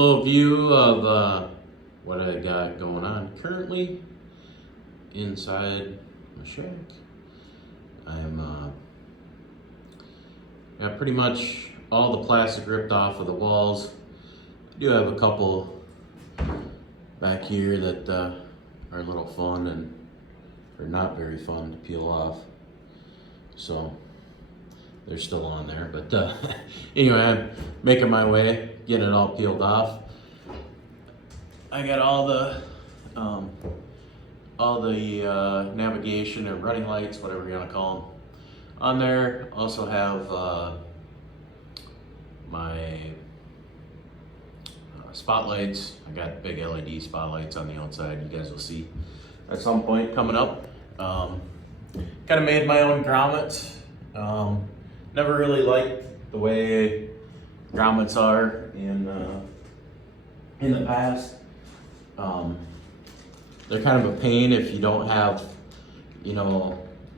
little view of what I got going on currently inside my shack. I'm got pretty much all the plastic ripped off of the walls. I do have a couple back here that are a little fun and are not very fun to peel off. So they're still on there, but anyway, I'm making my way, getting it all peeled off. I got all the navigation and running lights, whatever you want to call them, on there. Also have my spotlights. I got big LED spotlights on the outside. You guys will see at some point coming up. Kind of made my own grommets. Never really liked the way grommets are in the past. They're kind of a pain if you don't have,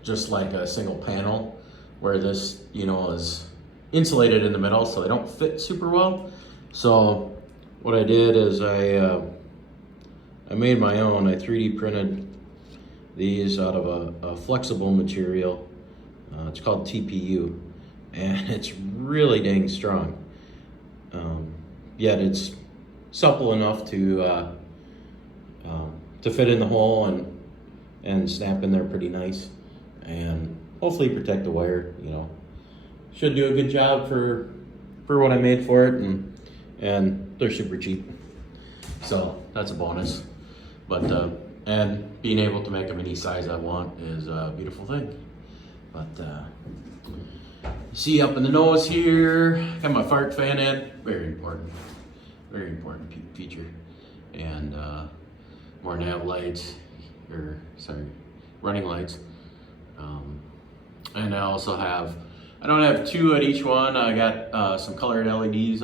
just like a single panel, where this, is insulated in the middle, so they don't fit super well. So what I did is I made my own. I 3D printed these out of a flexible material. It's called TPU, and it's really dang strong. Yet it's supple enough to fit in the hole and snap in there pretty nice, and hopefully protect the wire. Should do a good job for what I made for it, and they're super cheap, so that's a bonus. But and being able to make them any size I want is a beautiful thing. But see up in the nose here, got my fart fan in. Very important feature. And more nav lights, running lights. And I also have, I don't have two at each one. I got some colored LEDs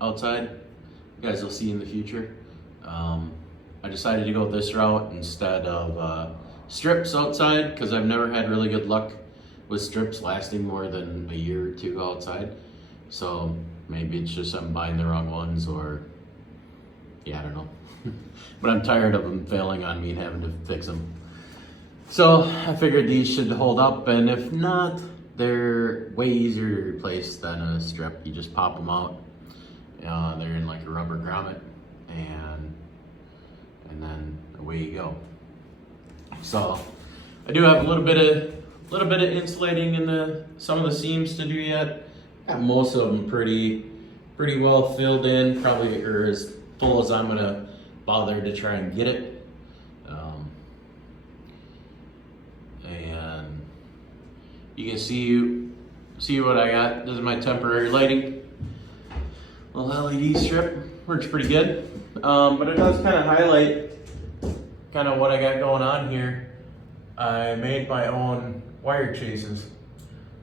outside. You guys will see in the future. I decided to go this route instead of strips outside, because I've never had really good luck with strips lasting more than a year or two outside. So maybe it's just I'm buying the wrong ones, or I don't know. But I'm tired of them failing on me and having to fix them. So I figured these should hold up, and if not, they're way easier to replace than a strip. You just pop them out. They're in like a rubber grommet, and then away you go. So I do have a little bit of insulating in some of the seams to do yet. Got most of them pretty well filled in, probably, or as full as I'm gonna bother to try and get it. And you can see what I got. This is my temporary lighting. Little LED strip works pretty good, but it does kind of highlight kind of what I got going on here. I made my own wire chases,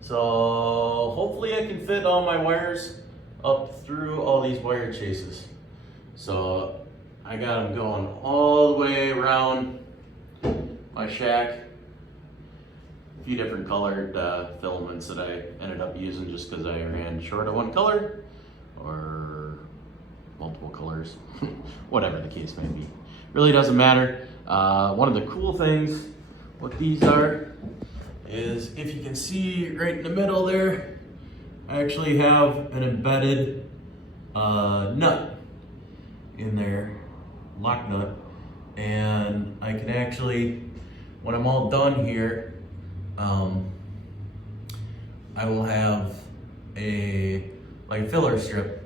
so hopefully I can fit all my wires up through all these wire chases. So I got them going all the way around my shack. A few different colored filaments that I ended up using just because I ran short of one color, or multiple colors, whatever the case may be. Really doesn't matter. One of the cool things what these are is, if you can see right in the middle there, I actually have an embedded nut in there, lock nut, and I can actually, when I'm all done here, I will have a filler strip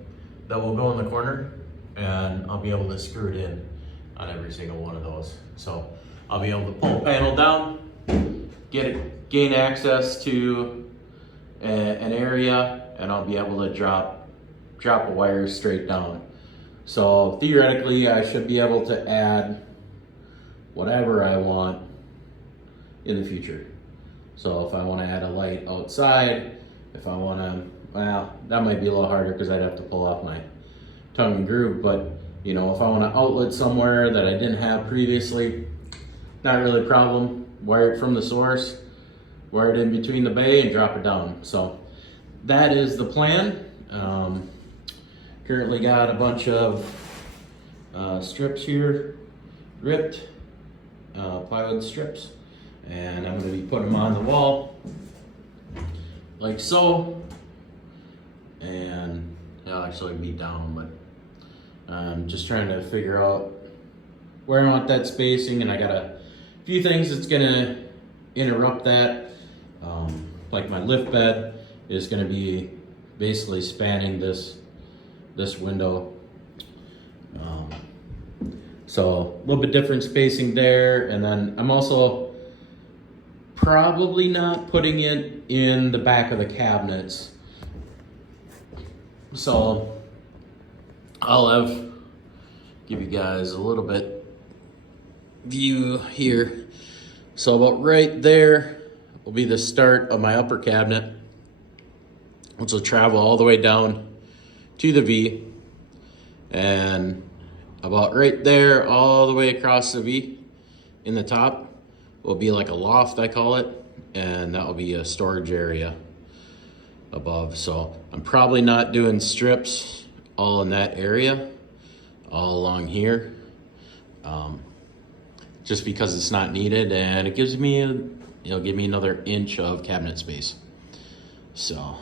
that will go in the corner, and I'll be able to screw it in on every single one of those. So I'll be able to pull the panel down, gain access to an area, and I'll be able to drop a wire straight down. So theoretically, I should be able to add whatever I want in the future. So if I want to add a light outside, if I want to, well, that might be a little harder because I'd have to pull off my tongue and groove, but if I want to outlet somewhere that I didn't have previously, not really a problem. Wire it from the source, wire it in between the bay, and drop it down. So that is the plan. Currently got a bunch of strips here, ripped plywood strips, and I'm going to be putting them on the wall like so, and they'll actually be down, but I'm just trying to figure out where I want that spacing, and I got a few things that's going to interrupt that. Like my lift bed is going to be basically spanning this window. So a little bit different spacing there, and then I'm also probably not putting it in the back of the cabinets. So I'll give you guys a little bit view here. So about right there will be the start of my upper cabinet, which will travel all the way down to the V, and about right there all the way across the V in the top will be like a loft, I call it, and that will be a storage area above. So I'm probably not doing strips all in that area, all along here, just because it's not needed, and it gives me it'll give me another inch of cabinet space. So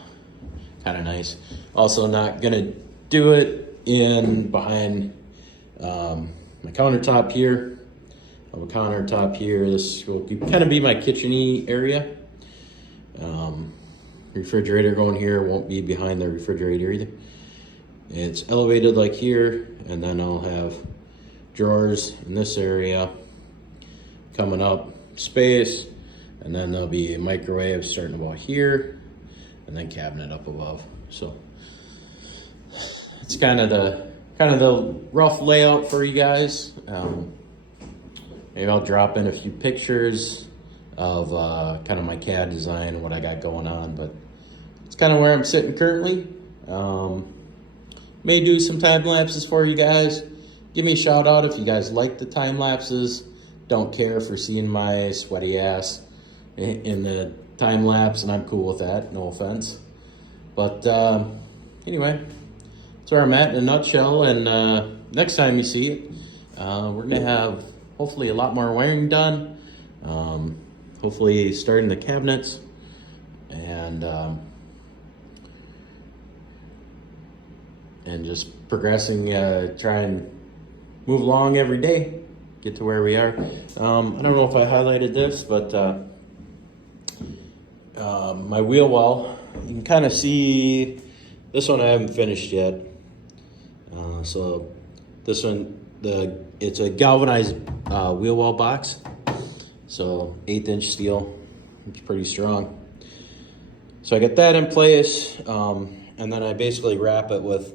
kind of nice. Also not gonna do it in behind my countertop here. I have a countertop here. This will kind of be my kitchen-y area. Refrigerator going here, won't be behind the refrigerator either. It's elevated like here, and then I'll have drawers in this area coming up, space, and then there'll be a microwave starting about here, and then cabinet up above. So it's kind of the rough layout for you guys. Maybe I'll drop in a few pictures of kind of my CAD design and what I got going on, but it's kind of where I'm sitting currently. May do some time lapses for you guys. Give me a shout out if you guys like the time lapses. Don't care for seeing my sweaty ass in the time lapse, and I'm cool with that, no offense. But anyway, that's where I'm at in a nutshell, and next time you see it, we're gonna have hopefully a lot more wiring done, hopefully starting the cabinets, and just progressing, try and move along every day, get to where we are. I don't know if I highlighted this, but my wheel well, you can kind of see this one I haven't finished yet. So this one, it's a galvanized wheel well box, so 1/8 inch steel. It's pretty strong. So I get that in place, and then I basically wrap it with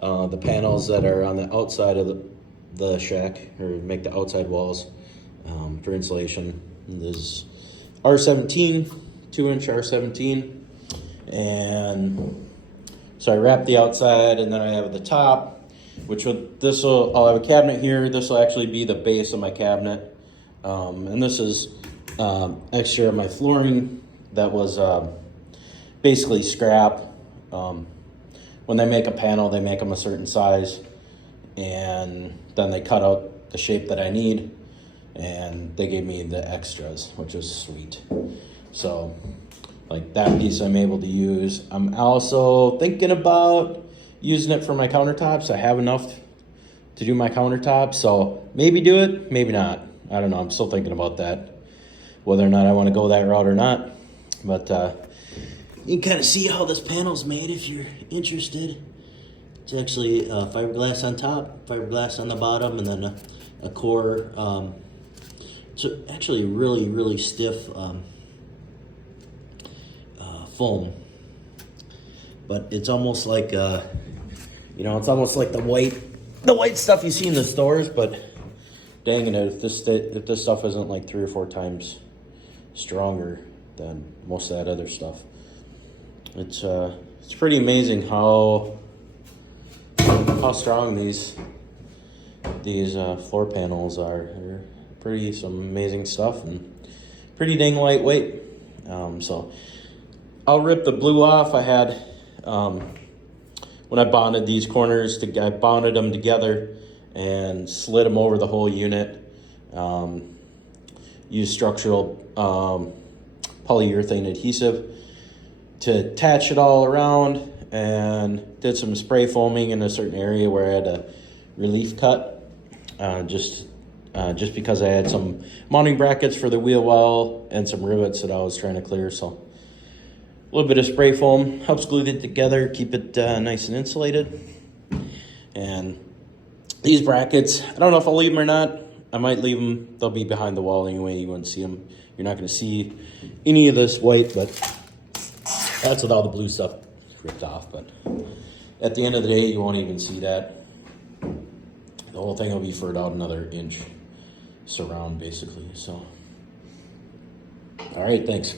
the panels that are on the outside of the shack, or make the outside walls for insulation. This R17, 2-inch R17, and so I wrap the outside, and then I have the top, I'll have a cabinet here. This will actually be the base of my cabinet, and this is extra of my flooring that was basically scrap. When they make a panel, they make them a certain size, and then they cut out the shape that I need, and they gave me the extras, which is sweet. So like that piece I'm able to use. I'm also thinking about using it for my countertops. I have enough to do my countertops, so maybe do it, maybe not. I don't know, I'm still thinking about that, whether or not I want to go that route or not. But you can kind of see how this panel's made if you're interested. It's actually fiberglass on top, fiberglass on the bottom, and then a core. It's actually really, really stiff foam. But it's almost like, it's almost like the white stuff you see in the stores. But dang it, if this stuff isn't like 3 or 4 times stronger than most of that other stuff. It's pretty amazing how strong these floor panels are. They're some amazing stuff, and pretty dang lightweight. So I'll rip the blue off. I had when I bonded these corners, I bonded them together and slid them over the whole unit. Used structural polyurethane adhesive to attach it all around, and did some spray foaming in a certain area where I had a relief cut, just because I had some mounting brackets for the wheel well and some rivets that I was trying to clear. So a little bit of spray foam helps glue it together, keep it nice and insulated. And these brackets, I don't know if I'll leave them or not. I might leave them. They'll be behind the wall anyway. You wouldn't see them. You're not going to see any of this white, but that's with all the blue stuff ripped off. But at the end of the day, you won't even see that. The whole thing will be furred out another inch surround, basically. So, all right, thanks.